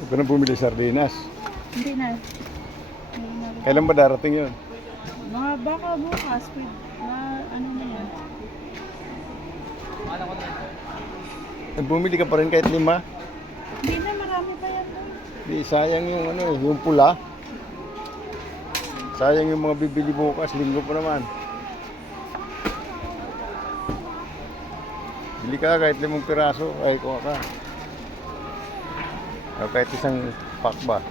Huwag ka na bumili sardinas. Hindi na. Kailan ba darating yun? Mga baka bukas, ano na yan. Bumili ka pa rin kahit 5? Hindi na, marami pa yan. Di, sayang yung ano eh, yung pula. Sayang yung mga bibili bukas, linggo pa naman. Bili ka kahit 5 piraso, ay kuha ka. O kahit isang pack ba.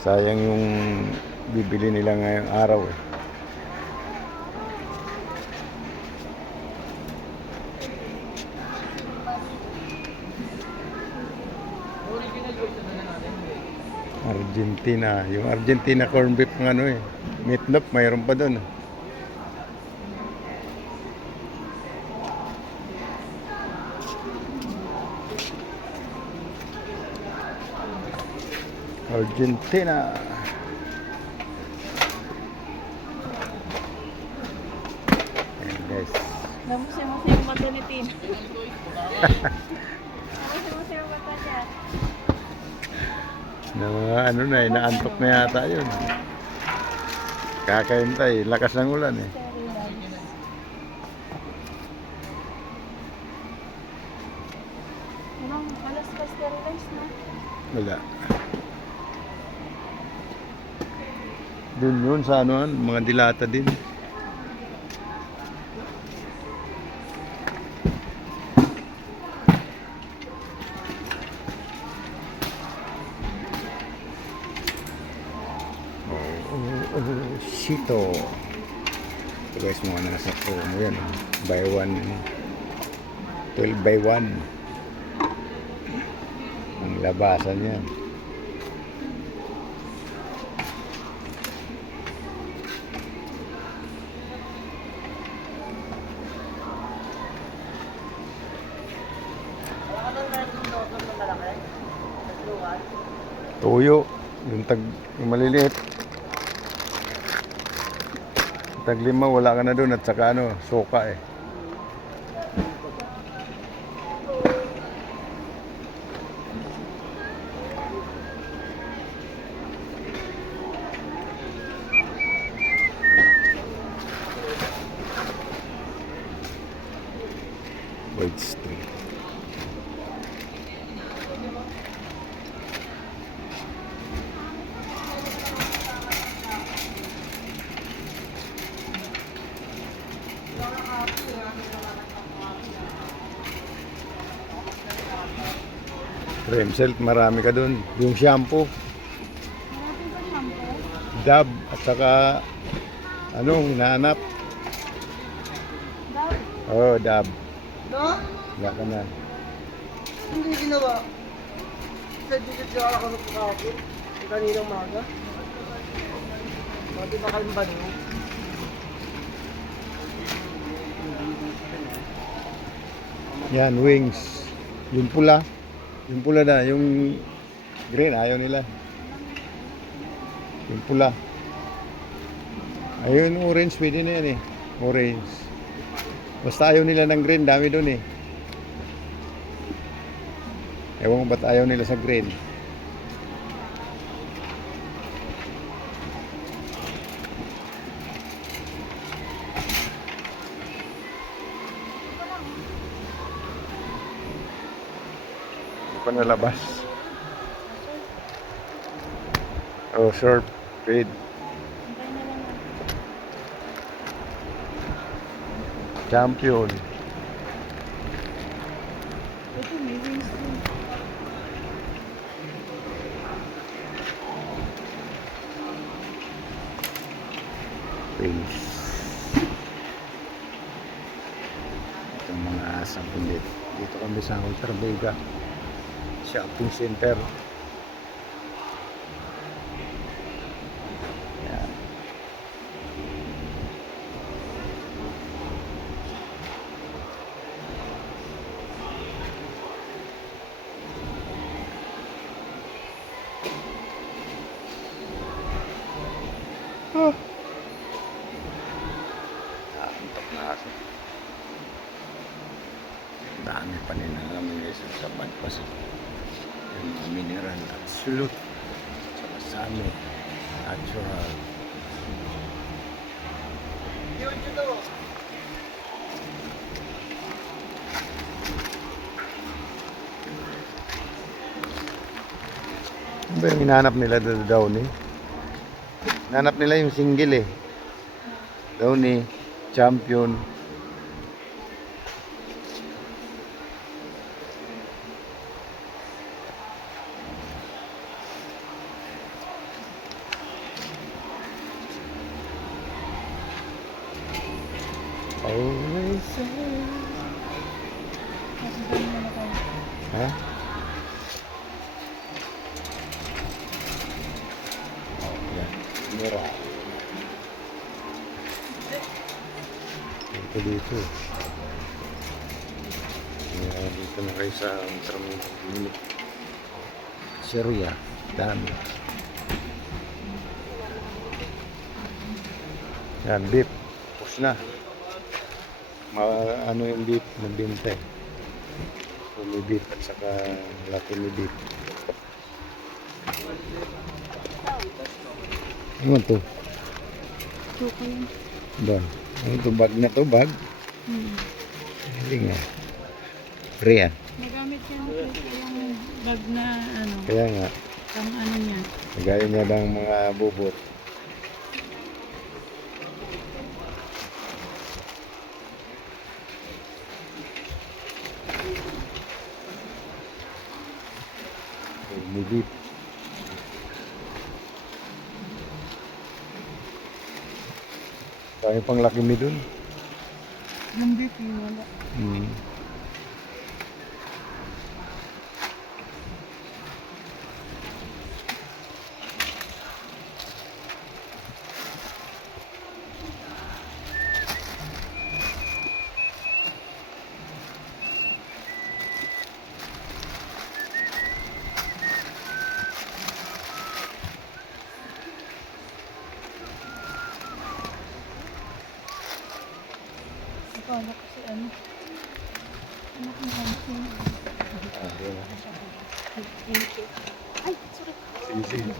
Sayang yung bibili nila ngayong araw eh. Argentina, yung Argentina corn beef ng ano eh. Meatloaf, mayroon pa doon. Argentina. Ayan guys. Namusi-musi yung mata ni Tina. Namusi-musi yung mata niya. Ano na eh, naantok na yata yun. Kakaintay, lakas ng ulan eh. Anong alas pa sterilized na? Wala. Doon yun sa ano, mga dilata din. Sito. Ito guys, mga nasa promo yan. Buy one, 12 by 1. Ang labasan yan. Tuyo. Yung maliliit. Tag 5, wala ka na doon at saka ano, suka eh. White Street. Remselt, marami ka doon. Yung shampoo, Marami pa shampoo? Dab, at saka anong hinahanap? Daw? Oh, Dab. No? Wala ka na. Hindi ginawa. Sa dito siya ako ng kahapon. Kaninang maga. Pati ba kayong bano? Yan, wings. Yung pula. Yung pula na, yung green, ayaw nila. Yung pula. Ayun, orange, pwede na yan eh. Orange. Basta ayaw nila ng green, dami doon eh. Ewan ko ba't ayaw nila sa green. Hindi pa nalabas. Oh, surf, red. Hintay na lang. Champion. Ito, may wings din. Wings. Itong mga sampung dito. Dito kami sa Ultra Vega Shopping Center. Yan. Oh. Antok na ako. Dami pa nila namin guys sa Bagpas. Yung mga mineral, absolute. Saka sami, natural. Yun daw. Ano ba yung hinahanap nila daw ni? Hinahanap nila yung single eh. Downy, champion. Always say. Ha? Oh, yan. Mura. Ito dito. Dito na kayo sa terminal. Syria. Dami. Yan, beef. Push na. Ano yung beef? Magbinte. May beef at saka laki ni beef. Ano to? Choco yun. Ba? Ano to? Bag na to? Bag? Hindi nga. Pre yan. Nagamit yan kasi yung bag na ano, Kaya nga. pang ano niya. Nagaya niya ng mga bubot. May beef. Kaya pang laki mi dun. Yung beef yun wala. Akala ko si ano. Anak ng auntie. Ah, yun. Ay, sorry. Sige.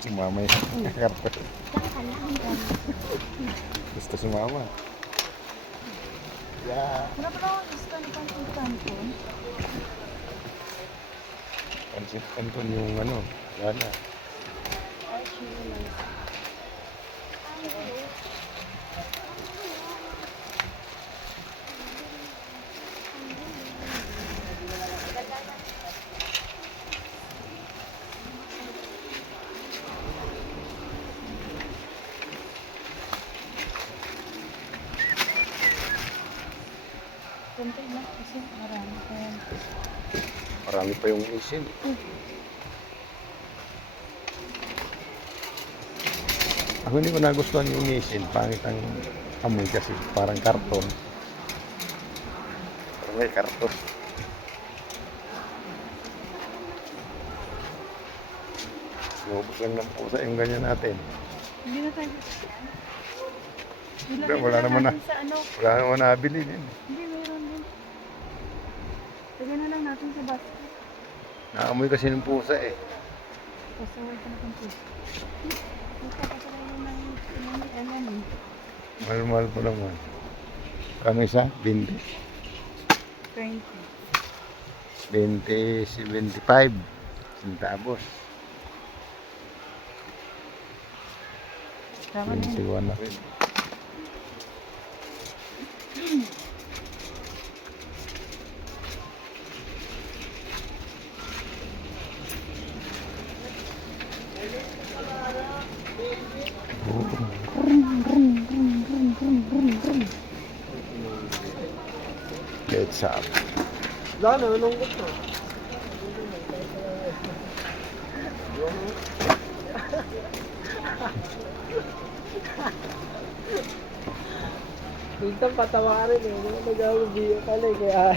Sumama yung karton. Gusto sumama. Yeah. Wala pala akong lista ng pansin-pansin. Pansin yung ano. Wala na. Ay, chill lang. Konti lang kasi marami pa yan. Marami pa yung isin. Ako hindi ko nagustuhan yung isin. Pangit ang amoy kasi parang karton. Parang may karton. Sinubos lang ng pusa yung ganyan natin. Hindi na tayo. Wala naman na. Sa ano? Wala naman nabili din. Hindi, meron din. Lagyan na lang natin sa basket. Naamoy kasi ng pusa eh. Pasawal ka na kang puso. Magpapasalayan ng pinanianan eh. Mahal-mahal po naman. Kano isa? 20. 20. 20, 75. Centavos. Tama na yun. 21 na rin. Let's up. Wala na, nalungkot na. Minsan patawa ka rin eh. Nag-audio ka lang kaya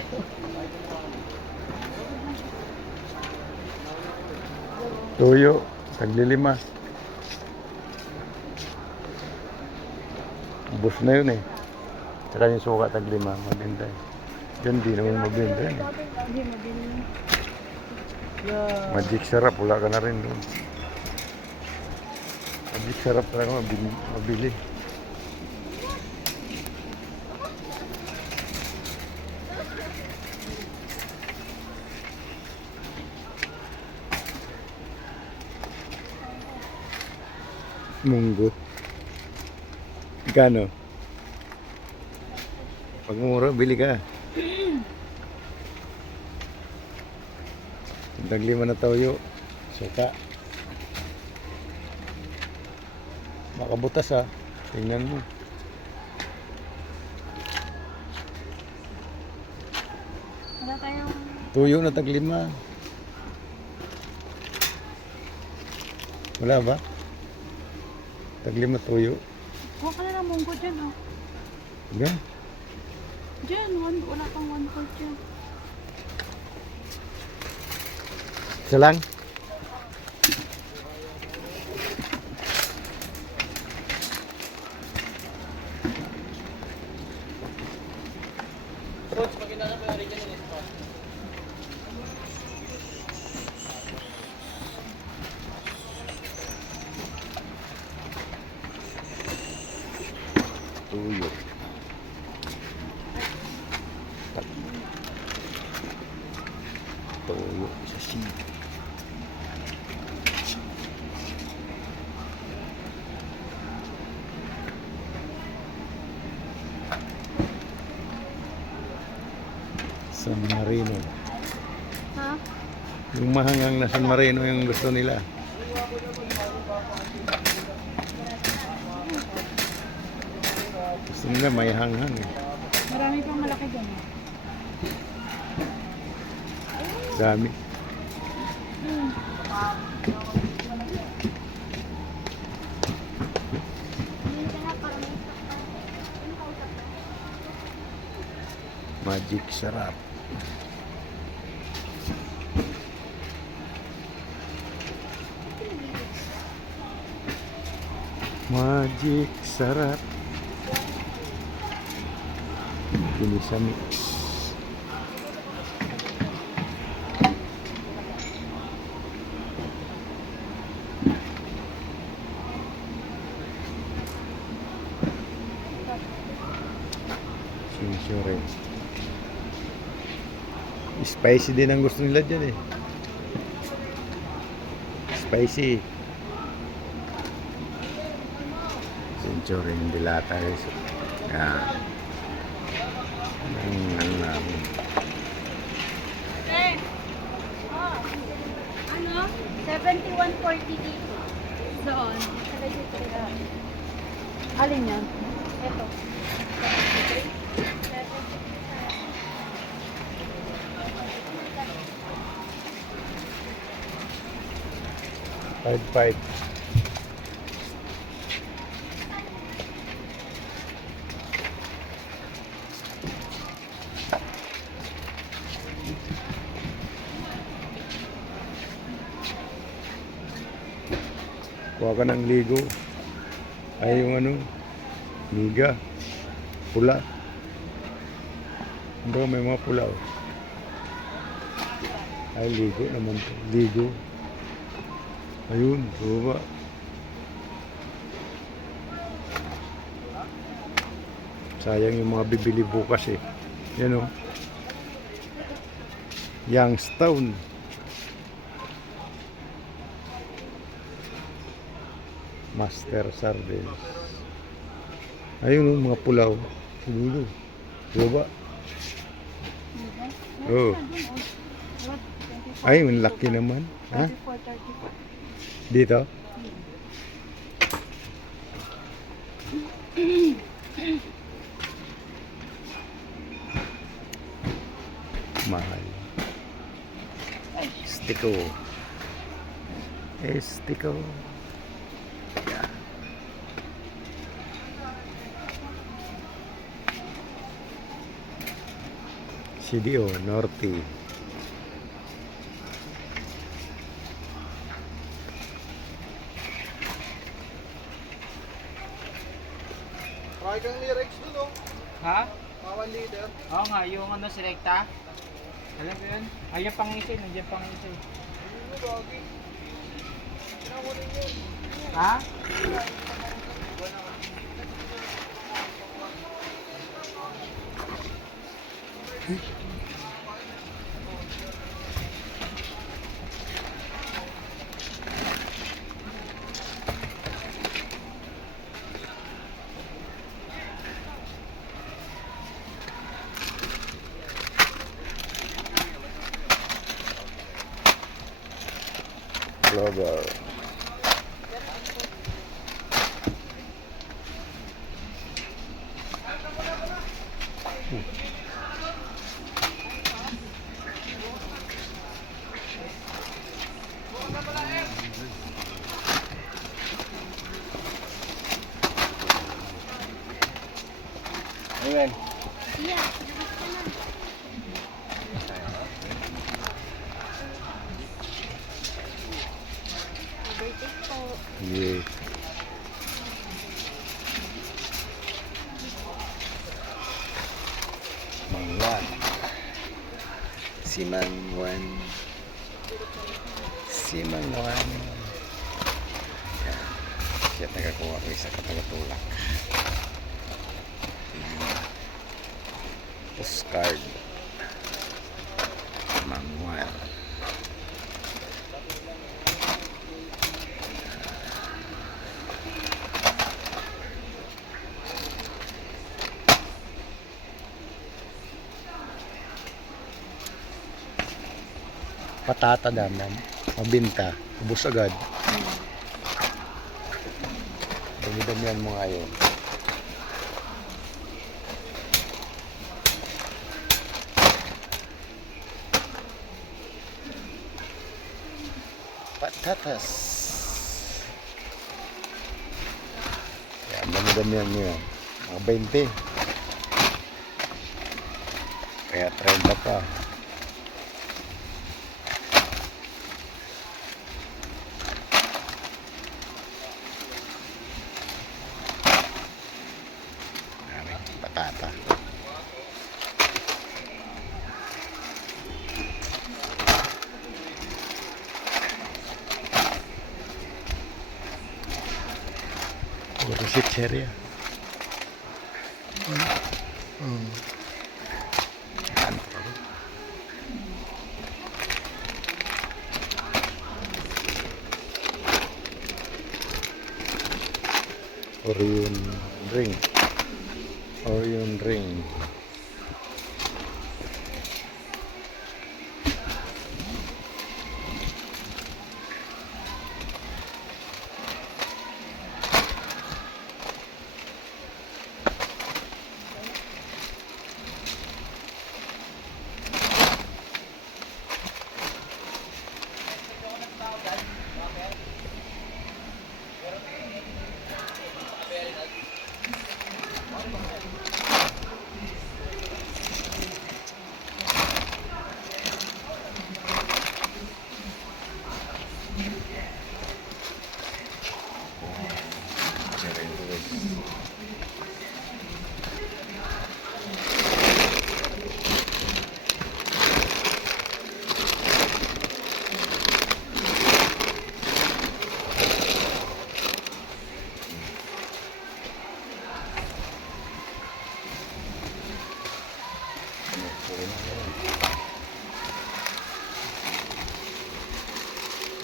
Tuyo. Taglilima. Ubus na yun eh. Tsaka yung suka taglima. Maghintay. Yan di naman mabenta yan. Hindi, mabili. Yeah. Magic sarap, wala ka na rin doon. Magic sarap talaga mabili. Munggo. Gano? Pag mura, bili ka. Tag 5 na toyo. Suka. Makabutas ha. Tingnan mo. Wala tayong... Tuyo na tag 5. Wala ba? Tag 5 tuyo. Kuha ka na ng munggo dyan, oh. Yan. Dyan, wala pang 1/4 dyan. Isa lang. Coach, pakilala mo yung original spot. Tuyo. Tuyo sa sini. San Marino. Ha? Yung mahangang na San Marino yung gusto nila. Gusto nila may hanghang eh. Marami pang malaki dyan, eh. Dami. Magic sarap. Magic sarap. Ini sa mix. Sure. Spicy din ang gusto nila dyan eh. Spicy. Century ng dilata guys. Yan. Ang namin. Eh! Oh! Ano? 71.40 dito. Doon. Alin yan? Ito. 5-5. Kuha ka ng ligo. Ay yung ano, miga, pula. Hindi may mga pula. Oh. Ay ligo naman to. Ligo. Ayun, baba. Sayang yung mga bibili bukas eh. Yan o. Youngstown. Master Sardines. Ayun o, mga pulaw. Siguro. Baba. Oh. Ay, ang laki naman. Ha? 34. Dito? Mahal. Estiko. Estiko. Yeah. CDO Norte. Try kang lyrics dun, oh. Ha? Bawal Oo nga, yung ano, selecta. Alam mo yun? Ayun pang isa, nandiyan pang isa. Ha? Clover. Ayan. Yeah, labas ka na. Birthday po. Yeah. Mangwan. Si Mangwan. Si Mangwan. Yan. Kaya nakakuha ko isa katagatulak. Postcard. Mangwan. Patata daman. Mabinta. Ubus agad. Dami-damihan mo ngayon. Patatas. Yan, dami-damihan mo yan. Mga 20. Kaya 30 pa. Patata. Puro chicheria. Ano pa ba? Orion ring. Orion ring.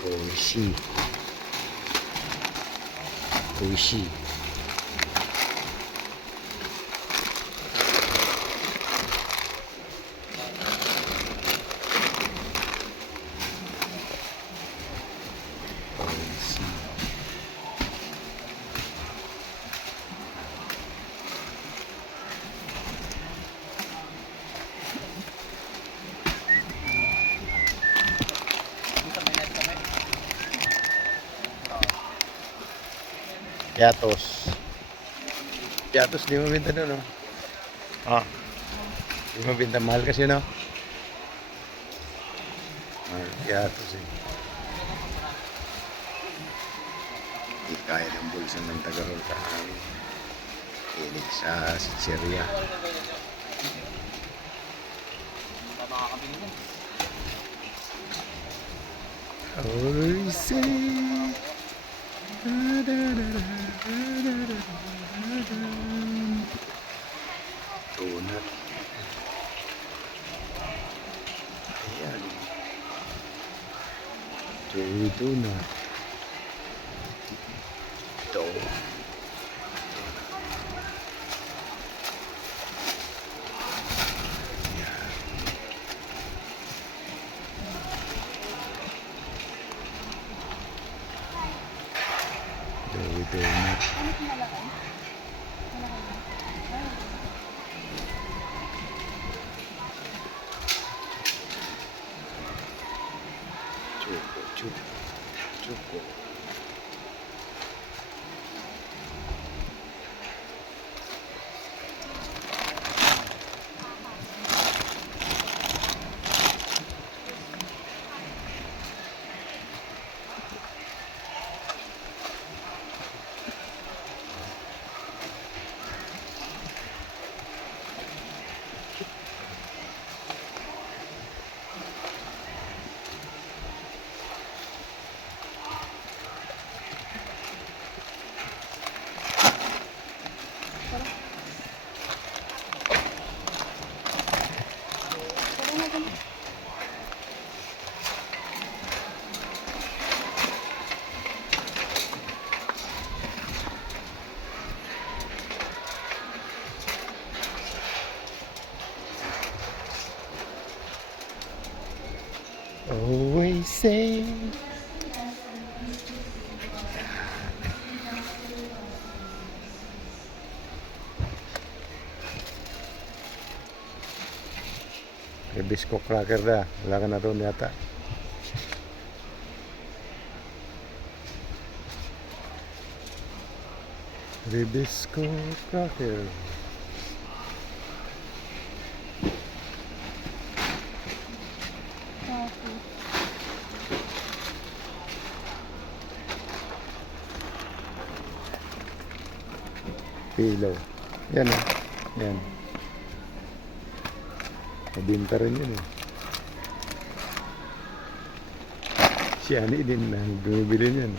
Oishi. Oishi. Yatos. Yatos di mo binta doon, no? Ah. Di mo binta. Mahal kasi, no? Yatos, eh. Di kaya ng bulsa ng Tagarol ka. Inig sa Sitseria. Hindi makakabili nun. Always say da, da, da, da, da, da, da, da. Donut. Ayan. Joey Donut. Ito. Joey Donut. Ano kung malaki? Malaki ba? Ay, Choco. Choco. tara na dun. Always say Bisco cracker dah. Wala ka na doon yata. Ribisco cracker. Coffee. Pillow. Yan ah. Yan. Mabinta rin yun eh. Si Ani din na bumibili niyan.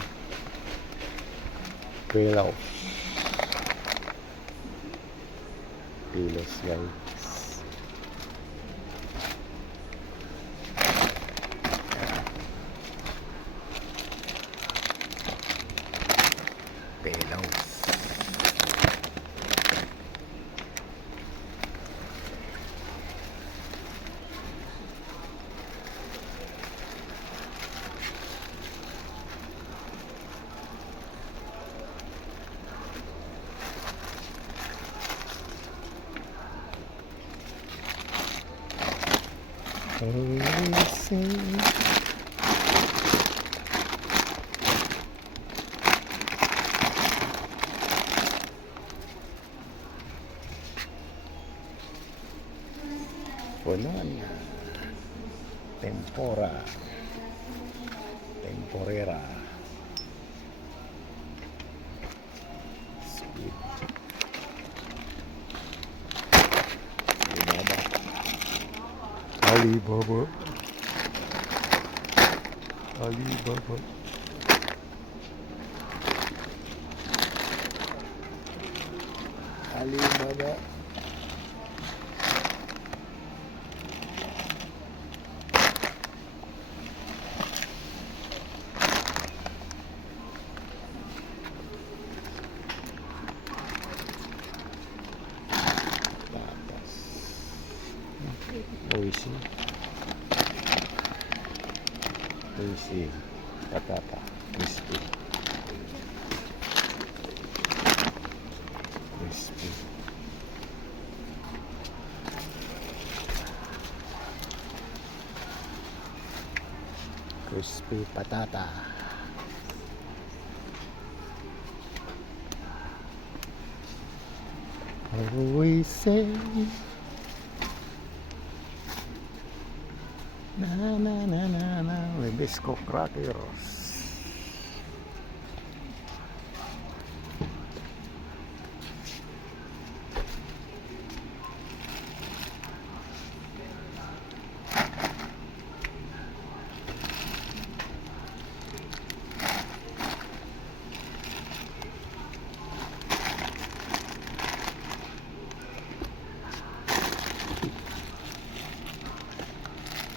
Pillow. Pillows guys. Pillows. Always say punuan na. Tempora. Temporera. Sweet. Alibaba. Alibaba. Alibaba. Tapas. Oishi. Oishi. Patata. Crispy. Crispy. Crispy patata. Always say na na na na na Ribisco crackers.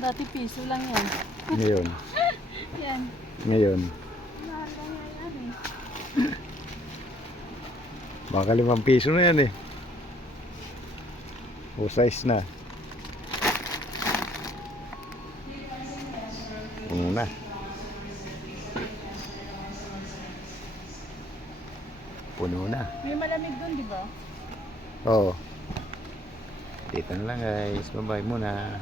Dati piso lang yan. Ngayon. Yan. Ngayon. Mahal lang yan eh. Baka 5 piso na yan eh. O size na. Puno na. Puno na. May malamig doon, di ba? Oo. Dito na lang guys. Bye-bye muna.